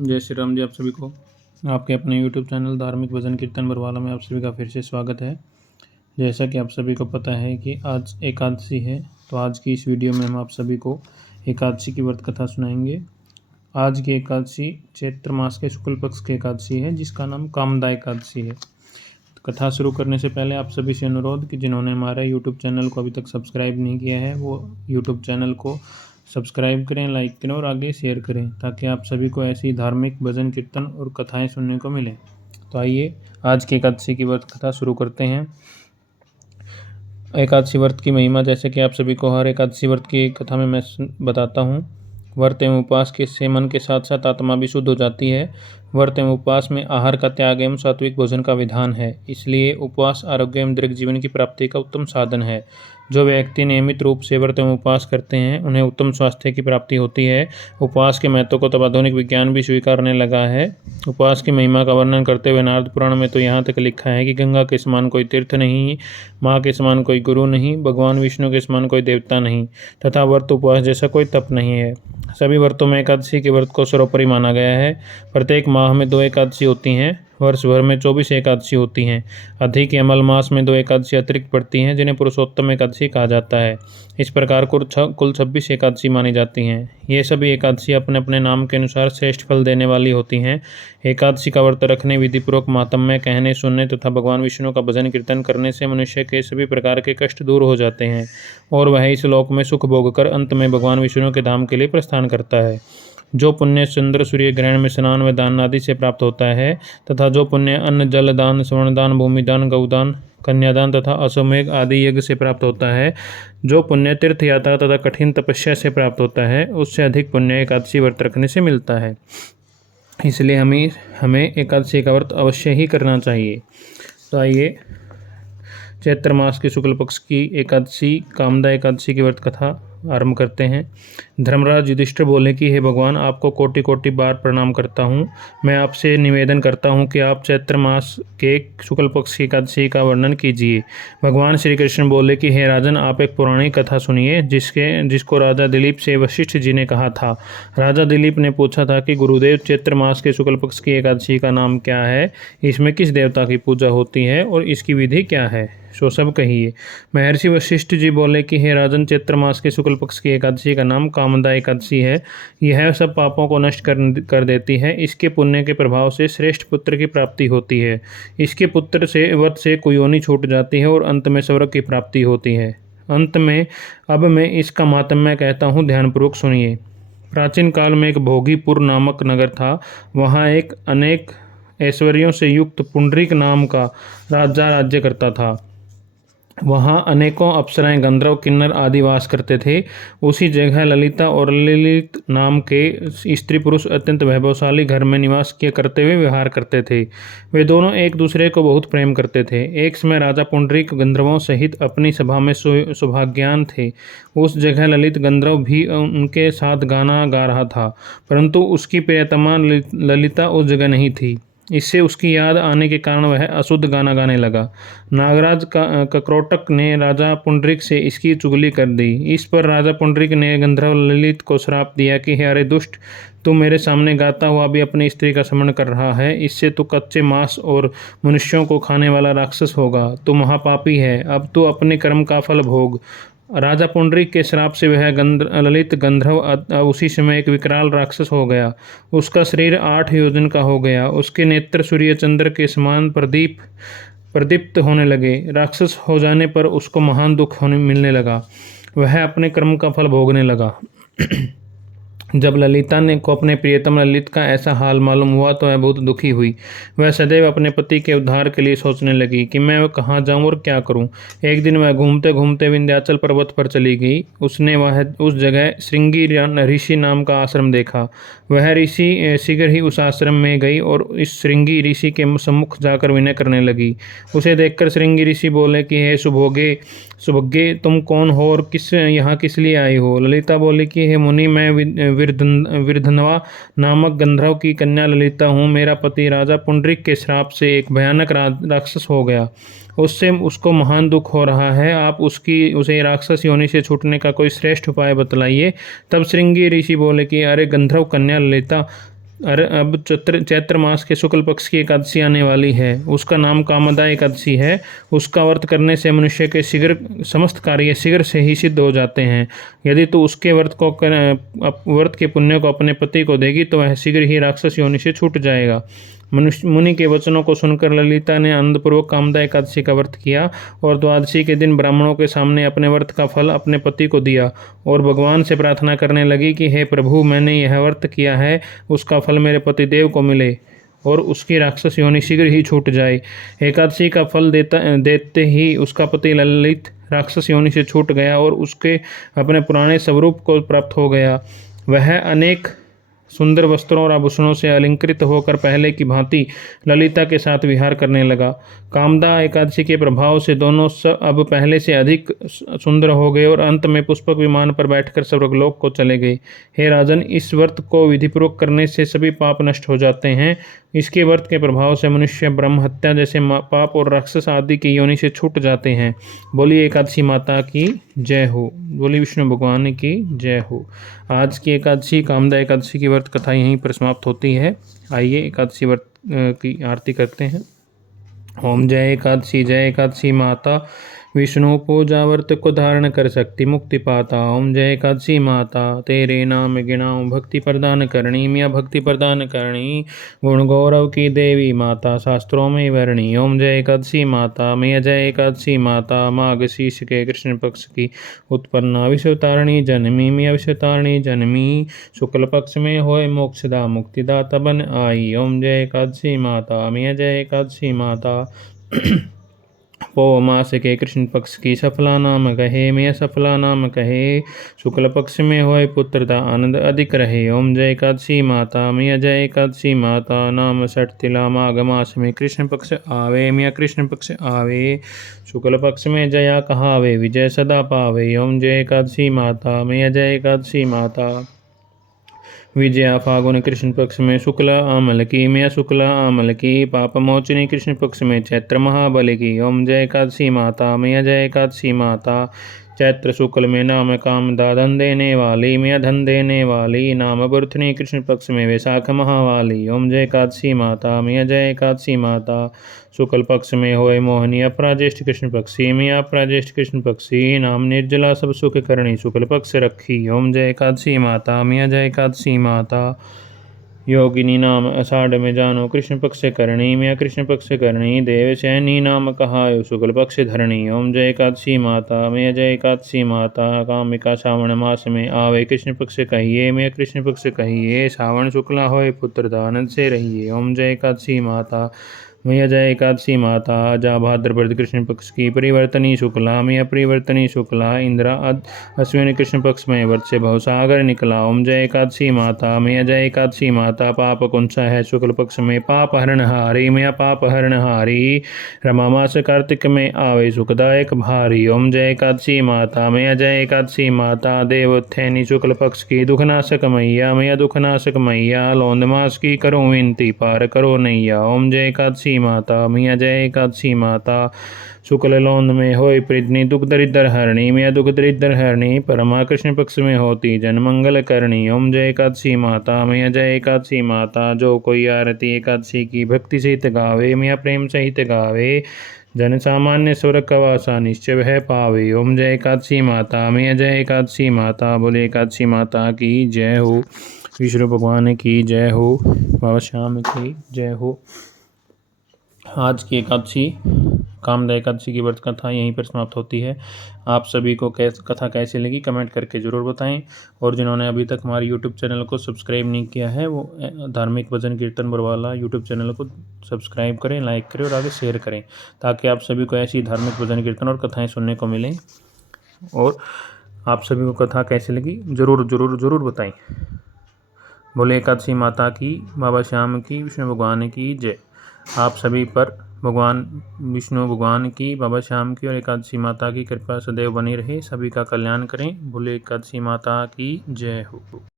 जय श्री राम जी। आप सभी को आपके अपने YouTube चैनल धार्मिक भजन कीर्तन बरवाला में आप सभी का फिर से स्वागत है। जैसा कि आप सभी को पता है कि आज एकादशी है, तो आज की इस वीडियो में हम आप सभी को एकादशी की व्रत कथा सुनाएंगे। आज की एकादशी चैत्र मास के शुक्ल पक्ष की एकादशी है, जिसका नाम कामदा एकादशी है। तो कथा शुरू करने से पहले आप सभी से अनुरोध कि जिन्होंने हमारा YouTube चैनल को अभी तक सब्सक्राइब नहीं किया है, वो YouTube चैनल को सब्सक्राइब करें, लाइक करें और आगे शेयर करें, ताकि आप सभी को ऐसी धार्मिक भजन कीर्तन और कथाएं सुनने को मिलें। तो आइए आज की एकादशी की व्रत कथा शुरू करते हैं। एकादशी व्रत की महिमा, जैसे कि आप सभी को हर एकादशी व्रत की कथा में मैं बताता हूँ। व्रत एवं उपवास के से मन के साथ साथ आत्मा भी शुद्ध हो जाती है। व्रत एवं उपवास में आहार का त्याग एवं सात्विक भोजन का विधान है, इसलिए उपवास आरोग्य एवं दीर्घ जीवन की प्राप्ति का उत्तम साधन है। जो व्यक्ति नियमित रूप से व्रत एवं उपवास करते हैं, उन्हें उत्तम स्वास्थ्य की प्राप्ति होती है। उपवास के महत्व को तब आधुनिक विज्ञान भी स्वीकारने लगा है। उपवास की महिमा का वर्णन करते हुए नारद पुराण में तो यहाँ तक लिखा है कि गंगा के समान कोई तीर्थ नहीं, माँ के समान कोई गुरु नहीं, भगवान विष्णु के समान कोई देवता नहीं, तथा व्रत उपवास जैसा कोई तप नहीं है। सभी व्रतों में एकादशी के व्रत को सर्वोपरि माना गया है। प्रत्येक माह में 2 एकादशी होती हैं। वर्ष भर में 24 एकादशी होती हैं। अधिक या मल मास में 2 एकादशी अतिरिक्त पड़ती हैं, जिन्हें पुरुषोत्तम एकादशी कहा जाता है। इस प्रकार कुल 26 एकादशी मानी जाती हैं। ये सभी एकादशी अपने अपने नाम के अनुसार श्रेष्ठ फल देने वाली होती हैं। एकादशी का व्रत रखने, विधिपूर्वक महात्म्य कहने, सुनने तथा भगवान विष्णु का भजन कीर्तन करने से मनुष्य के सभी प्रकार के कष्ट दूर हो जाते हैं और वह इस लोक में सुख भोग कर अंत में भगवान विष्णु के धाम के लिए प्रस्थान करता है। जो पुण्य चंद्र सूर्य ग्रहण में स्नान व दान आदि से प्राप्त होता है, तथा जो पुण्य अन्न जल दान, स्वर्ण दान, भूमि दान, गौदान, कन्यादान तथा अश्वमेघ आदि यज्ञ से प्राप्त होता है, जो पुण्य तीर्थ यात्रा तथा कठिन तपस्या से प्राप्त होता है, उससे अधिक पुण्य एकादशी व्रत रखने से मिलता है। इसलिए हमें एकादशी का व्रत अवश्य ही करना चाहिए। तो आइए चैत्र मास के शुक्ल पक्ष की एकादशी कामदा एकादशी की व्रत कथा आरंभ करते हैं। धर्मराज युधिष्ठिर बोले कि हे भगवान, आपको कोटि कोटि बार प्रणाम करता हूँ। मैं आपसे निवेदन करता हूँ कि आप चैत्र मास के शुक्ल पक्ष की एकादशी का वर्णन कीजिए। भगवान श्री कृष्ण बोले कि हे राजन, आप एक पौराणिक कथा सुनिए, जिसको राजा दिलीप से वशिष्ठ जी ने कहा था। राजा दिलीप ने पूछा था कि गुरुदेव, चैत्र मास के शुक्ल पक्ष की एकादशी का नाम क्या है, इसमें किस देवता की पूजा होती है और इसकी विधि क्या है, सो सब कहिए। महर्षि वशिष्ठ जी बोले कि हे राजन, चैत्र मास के शुक्ल पक्ष की एकादशी का नाम कामदा एकादशी है। यह सब पापों को नष्ट कर देती है। इसके पुण्य के प्रभाव से श्रेष्ठ पुत्र की प्राप्ति होती है। इसके पुत्र से व्रत से कुयोनि छूट जाती है और अंत में स्वर्ग की प्राप्ति होती है। अंत में अब मैं इसका महात्म्य कहता हूँ, ध्यानपूर्वक सुनिए। प्राचीन काल में एक भोगीपुर नामक नगर था। वहाँ एक अनेक ऐश्वर्यों से युक्त पुंडरीक नाम का राजा राज्य करता था। वहाँ अनेकों अप्सराएं, गंधर्व, किन्नर आदि वास करते थे। उसी जगह ललिता और ललित नाम के स्त्री पुरुष अत्यंत वैभवशाली घर में निवास किया करते हुए विहार करते थे। वे दोनों एक दूसरे को बहुत प्रेम करते थे। एक समय राजा पुंडरीक गंधर्वों सहित अपनी सभा में सौभाग्यवान थे। उस जगह ललित गंधर्व भी उनके साथ गाना गा रहा था, परंतु उसकी प्रियतमा ललिता उस जगह नहीं थी। इससे उसकी याद आने के कारण वह अशुद्ध गाना गाने लगा। नागराज कक्रोटक ने राजा पुंडरीक से इसकी चुगली कर दी। इस पर राजा पुंडरीक ने गंधर्व ललित को श्राप दिया कि हे अरे दुष्ट, तू मेरे सामने गाता हुआ भी अपनी स्त्री का स्मरण कर रहा है। इससे तू कच्चे मांस और मनुष्यों को खाने वाला राक्षस होगा। तू महापापी है। अब तू अपने कर्म का फल भोग। राजा पुंडरीक के श्राप से वह ललित गंधर्व उसी समय एक विकराल राक्षस हो गया। उसका शरीर 8 योजन का हो गया। उसके नेत्र सूर्य चंद्र के समान प्रदीप्त होने लगे। राक्षस हो जाने पर उसको महान दुख मिलने लगा। वह अपने कर्म का फल भोगने लगा। जब ललिता ने को अपने प्रियतम ललित का ऐसा हाल मालूम हुआ तो वह बहुत दुखी हुई। वह सदैव अपने पति के उद्धार के लिए सोचने लगी कि मैं कहाँ जाऊँ और क्या करूँ। एक दिन वह घूमते घूमते विंध्याचल पर्वत पर चली गई। उसने उस जगह श्रृंगी ऋषि नाम का आश्रम देखा। वह ऋषि शीघ्र ही उस आश्रम में गई और इस श्रृंगी ऋषि के सम्मुख जाकर विनय करने लगी। उसे देखकर श्रृंगी ऋषि बोले कि हे सुभगे, तुम कौन हो और यहाँ किस लिए आई हो। ललिता बोली कि हे मुनि, मैं विरधनवा नामक गंधर्व की कन्या ललिता हूँ। मेरा पति राजा पुंडरीक के श्राप से एक भयानक राक्षस हो गया। उससे उसको महान दुख हो रहा है। आप उसे राक्षस योनि से छूटने का कोई श्रेष्ठ उपाय बतलाइए। तब श्रृंगी ऋषि बोले कि अरे गंधर्व कन्या ललिता, अब चैत्र मास के शुक्ल पक्ष की एकादशी आने वाली है। उसका नाम कामदा एकादशी है। उसका व्रत करने से मनुष्य के शीघ्र समस्त कार्य शीघ्र से ही सिद्ध हो जाते हैं। यदि तू उसके व्रत के पुण्य को अपने पति को देगी तो वह शीघ्र ही राक्षस योनि से छूट जाएगा। मुनि के वचनों को सुनकर ललिता ने आनंदपूर्वक कामदा एकादशी का व्रत किया और द्वादशी के दिन ब्राह्मणों के सामने अपने व्रत का फल अपने पति को दिया और भगवान से प्रार्थना करने लगी कि हे प्रभु, मैंने यह व्रत किया है, उसका फल मेरे पति देव को मिले और उसकी राक्षस योनि शीघ्र ही छूट जाए। एकादशी का फल देते ही उसका पति ललित राक्षस योनि से छूट गया और उसके अपने पुराने स्वरूप को प्राप्त हो गया। वह अनेक सुंदर वस्त्रों और आभूषणों से अलंकृत होकर पहले की भांति ललिता के साथ विहार करने लगा। कामदा एकादशी के प्रभाव से दोनों अब पहले से अधिक सुंदर हो गए और अंत में पुष्पक विमान पर बैठकर स्वर्गलोक को चले गए। हे राजन, इस व्रत को विधिपूर्वक करने से सभी पाप नष्ट हो जाते हैं। इसके व्रत के प्रभाव से मनुष्य ब्रह्म हत्या जैसे पाप और राक्षस आदि की योनि से छूट जाते हैं। बोलिए एकादशी माता की जय हो। बोलिए विष्णु भगवान की जय हो। आज की एकादशी कामदा एकादशी की व्रत कथा यहीं पर समाप्त होती है। आइए एकादशी व्रत की आरती करते हैं। ओम जय एकादशी माता, विष्णु पूजा व्रत को धारण कर सकती मुक्ति पाता। ओम जय एकादशी माता, तेरे नाम गिनाऊं भक्ति प्रदान करनी, मिया भक्ति प्रदान करनी, गुण गौरव की देवी माता शास्त्रों में वर्णी। ओम जय एकादशी माता, मिया जय एकादशी माता, माघ शीश के कृष्ण पक्ष की उत्पन्ना विश्वतारिणी जनमी, मिया विश्वतारिणी जनमी, शुक्ल पक्ष में होए मोक्षदा मुक्तिदाता बन आई। ओम जय एकादशी माता, मिया जय एकादशी माता, पो मास के कृष्ण पक्ष की सफला नाम कहे, मैं सफला नाम कहे, शुक्ल पक्ष में होए पुत्रता आनंद अधिक रहे। ओम जय एकादशी माता, मिया जय एकादशी माता, नाम सठ तिला माघ मास में कृष्ण पक्ष आवे, मिया कृष्ण पक्ष आवे, शुक्ल पक्ष में जया कहावे, विजय सदा पावे। ओम जय एकादशी माता, मिया जय एकादशी माता, विजया फागुन कृष्ण पक्ष में शुक्ल आमल की, मैं शुक्ल आमल की, पाप मोचनी कृष्ण पक्ष में चैत्र महाबल की। ओम जय एकादशी माता, मैं जय एकादशी माता, चैत्र शुक्ल में नाम कामदा धन देने वाली, मैं धन देने वाली, नाम बर्थनी कृष्ण पक्ष में वैशाख महावाली। ओम जय एकादशी माता, मैं जय एकादशी माता, शुक्ल पक्ष में होए मोहनी अपराज्येष्ठ कृष्ण पक्षी, मैं अपराज्येष्ठ कृष्ण पक्षी, नाम निर्जला सब सुख करणी, शुक्ल पक्ष रखी। ओम जय एकादशी माता, मैं जय एकादशी माता, योगिनी नाम आषाढ़ में जानो कृष्ण पक्ष करणी, मैं कृष्ण पक्ष करणी, देव सैनी नाम कहायो शुक्ल पक्ष धरणी। ओम जय एकादशी माता, मैं जय एकादशी माता, कामिका श्रावण मास में आवे कृष्ण पक्ष कहिए, मैं कृष्ण पक्ष कहिए, श्रावण शुक्ला होए पुत्र दानंद से रहिए। ओम जय एकादशी माता, मैं जय एकादशी माता, जा भाद्रपद कृष्ण पक्ष की परिवर्तनी शुक्ला, मैं परिवर्तनी शुक्ला, इंद्रा अश्विनी कृष्ण पक्ष में वर्त से भवसागर निकला। ओम जय एकादशी माता, मैं जय एकादशी माता, पाप कुंसा है शुक्ल पक्ष में पाप हरण हारी, मैं पाप हरण हारी, रमा मास कार्तिक में आवे सुखदायक भारी। ओम जय एकादशी माता, मैं जय एकादशी माता, देवोत्थैनी शुक्ल पक्ष की दुखनाशक मैया, मैं दुखनाशक मैया, लौंद मास की करो विनती पार करो नैया। ओम जय एकादशी माता, मिया जय एकादशी माता, शुक्ल लौंद में होय प्रीतनी दुख दरिद्र हरणी, मिया दुख दरिद्र हरणी, परमा कृष्ण पक्ष में होती जन मंगल करणी। ओम जय एकादशी माता, मिया जय एकादशी माता, जो कोई आरती एकादशी की भक्ति सहित गावे, मिया प्रेम सहित गावे, जन सामान्य स्वर्ग का वासा निश्चय वह पावे। ओम जय एकादशी माता, मिया जय एकादशी माता, बोले एकादशी माता की जय हो। विष्णु भगवान की जय हो। बाबा श्याम की जय हो। आज की एकादशी कामदा एकादशी की व्रत कथा यहीं पर समाप्त होती है। आप सभी को कथा कैसी लगी कमेंट करके ज़रूर बताएं और जिन्होंने अभी तक हमारे यूट्यूब चैनल को सब्सक्राइब नहीं किया है वो धार्मिक भजन कीर्तन बरवाला यूट्यूब चैनल को सब्सक्राइब करें, लाइक करें और आगे शेयर करें ताकि आप सभी को ऐसी धार्मिक भजन कीर्तन और कथाएँ सुनने को मिलें। और आप सभी को कथा कैसी लगी ज़रूर ज़रूर ज़रूर बताएँ। बोले एकादशी माता की, बाबा श्याम की, विष्णु भगवान की जय। आप सभी पर भगवान विष्णु भगवान की, बाबा श्याम की और एकादशी माता की कृपा सदैव बनी रहे। सभी का कल्याण करें। बोले एकादशी माता की जय हो।